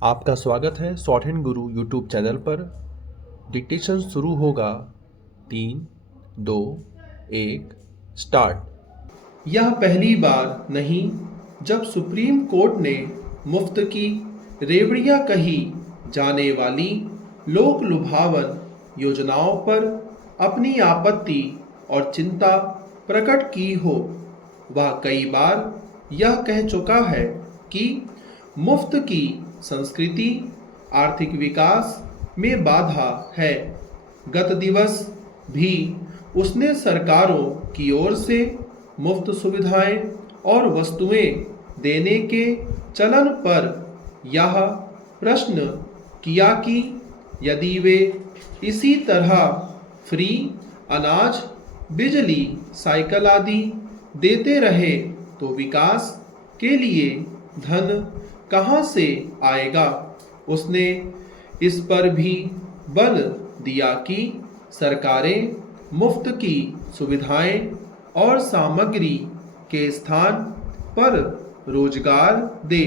आपका स्वागत है शॉर्ट हैंड गुरु यूट्यूब चैनल पर। डिक्टेशन शुरू होगा। 3, 2, 1 स्टार्ट। यह पहली बार नहीं जब सुप्रीम कोर्ट ने मुफ्त की रेवड़ियां कही जाने वाली लोक लुभावन योजनाओं पर अपनी आपत्ति और चिंता प्रकट की हो। वह कई बार यह कह चुका है कि मुफ्त की संस्कृति आर्थिक विकास में बाधा है। गत दिवस भी उसने सरकारों की ओर से मुफ्त सुविधाएं और वस्तुएं देने के चलन पर यह प्रश्न किया कि यदि वे इसी तरह फ्री अनाज, बिजली, साइकिल आदि देते रहे तो विकास के लिए धन कहां से आएगा। उसने इस पर भी बल दिया कि सरकारें मुफ्त की सुविधाएं और सामग्री के स्थान पर रोजगार दे,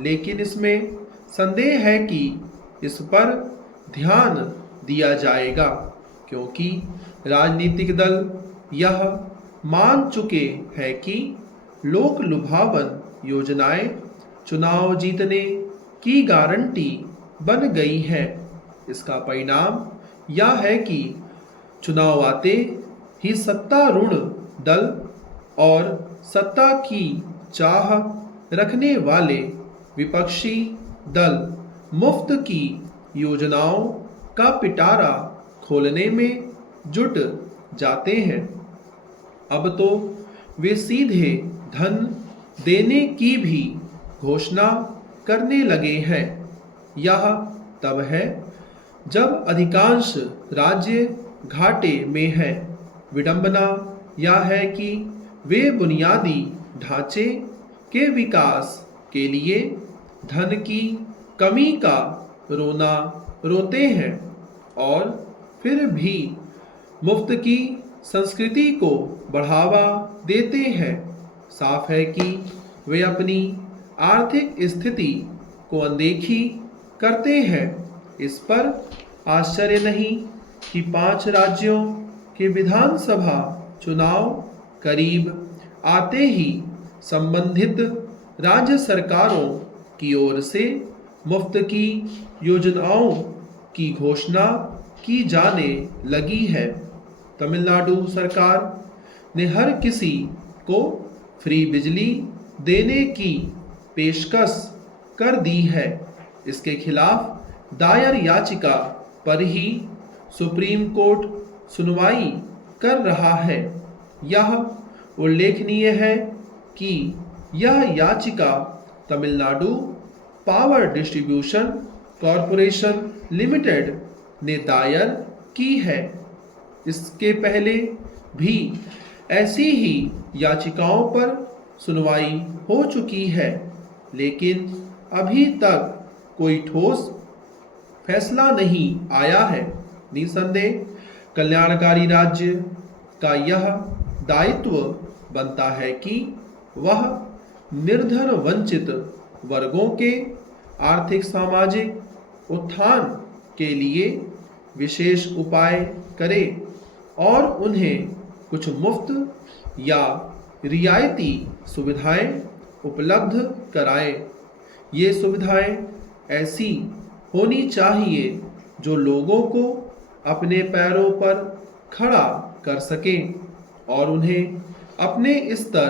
लेकिन इसमें संदेह है कि इस पर ध्यान दिया जाएगा क्योंकि राजनीतिक दल यह मान चुके हैं कि लोक लुभावन योजनाएं चुनाव जीतने की गारंटी बन गई है। इसका परिणाम यह है कि चुनाव आते ही सत्तारूढ़ दल और सत्ता की चाह रखने वाले विपक्षी दल मुफ्त की योजनाओं का पिटारा खोलने में जुट जाते हैं। अब तो वे सीधे धन देने की भी घोषणा करने लगे हैं। यह तब है जब अधिकांश राज्य घाटे में हैं। विडंबना यह है कि वे बुनियादी ढांचे के विकास के लिए धन की कमी का रोना रोते हैं और फिर भी मुफ्त की संस्कृति को बढ़ावा देते हैं। साफ है कि वे अपनी आर्थिक स्थिति को अनदेखी करते हैं। इस पर आश्चर्य नहीं कि 5 राज्यों के विधानसभा चुनाव करीब आते ही संबंधित राज्य सरकारों की ओर से मुफ्त की योजनाओं की घोषणा की जाने लगी है। तमिलनाडु सरकार ने हर किसी को फ्री बिजली देने की पेशकश कर दी है। इसके खिलाफ दायर याचिका पर ही सुप्रीम कोर्ट सुनवाई कर रहा है। यह उल्लेखनीय है कि यह याचिका Tamil Nadu power distribution corporation limited ने दायर की है। इसके पहले भी ऐसी ही याचिकाओं पर सुनवाई हो चुकी है, लेकिन अभी तक कोई ठोस फैसला नहीं आया है। निसंदेह कल्याणकारी राज्य का यह दायित्व बनता है कि वह निर्धन वंचित वर्गों के आर्थिक सामाजिक उत्थान के लिए विशेष उपाय करे और उन्हें कुछ मुफ्त या रियायती सुविधाएं उपलब्ध कराएं। ये सुविधाएं ऐसी होनी चाहिए जो लोगों को अपने पैरों पर खड़ा कर सकें और उन्हें अपने स्तर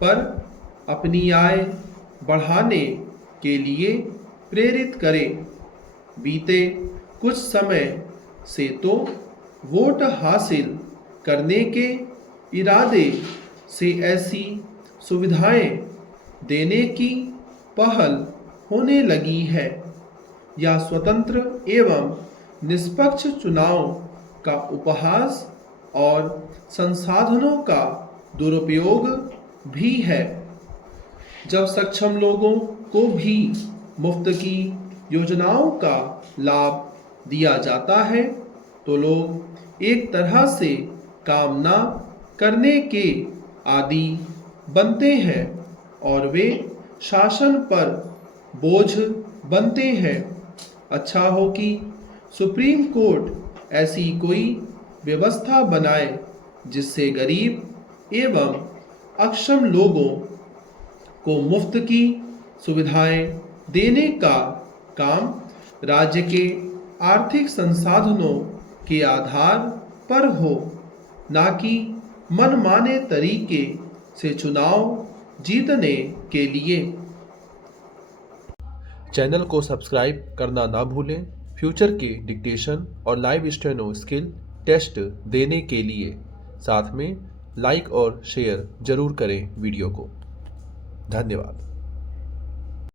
पर अपनी आय बढ़ाने के लिए प्रेरित करें। बीते कुछ समय से तो वोट हासिल करने के इरादे से ऐसी सुविधाएं देने की पहल होने लगी है या स्वतंत्र एवं निष्पक्ष चुनाव का उपहास और संसाधनों का दुरुपयोग भी है। जब सक्षम लोगों को भी मुफ्त की योजनाओं का लाभ दिया जाता है तो लोग एक तरह से काम ना करने के आदी बनते हैं और वे शासन पर बोझ बनते हैं। अच्छा हो कि सुप्रीम कोर्ट ऐसी कोई व्यवस्था बनाए जिससे गरीब एवं अक्षम लोगों को मुफ्त की सुविधाएं देने का काम राज्य के आर्थिक संसाधनों के आधार पर हो, ना कि मनमाने तरीके से चुनाव जीतने के लिए। चैनल को सब्सक्राइब करना ना भूलें फ्यूचर के डिक्टेशन और लाइव स्टेनो स्किल टेस्ट देने के लिए। साथ में लाइक और शेयर जरूर करें वीडियो को। धन्यवाद।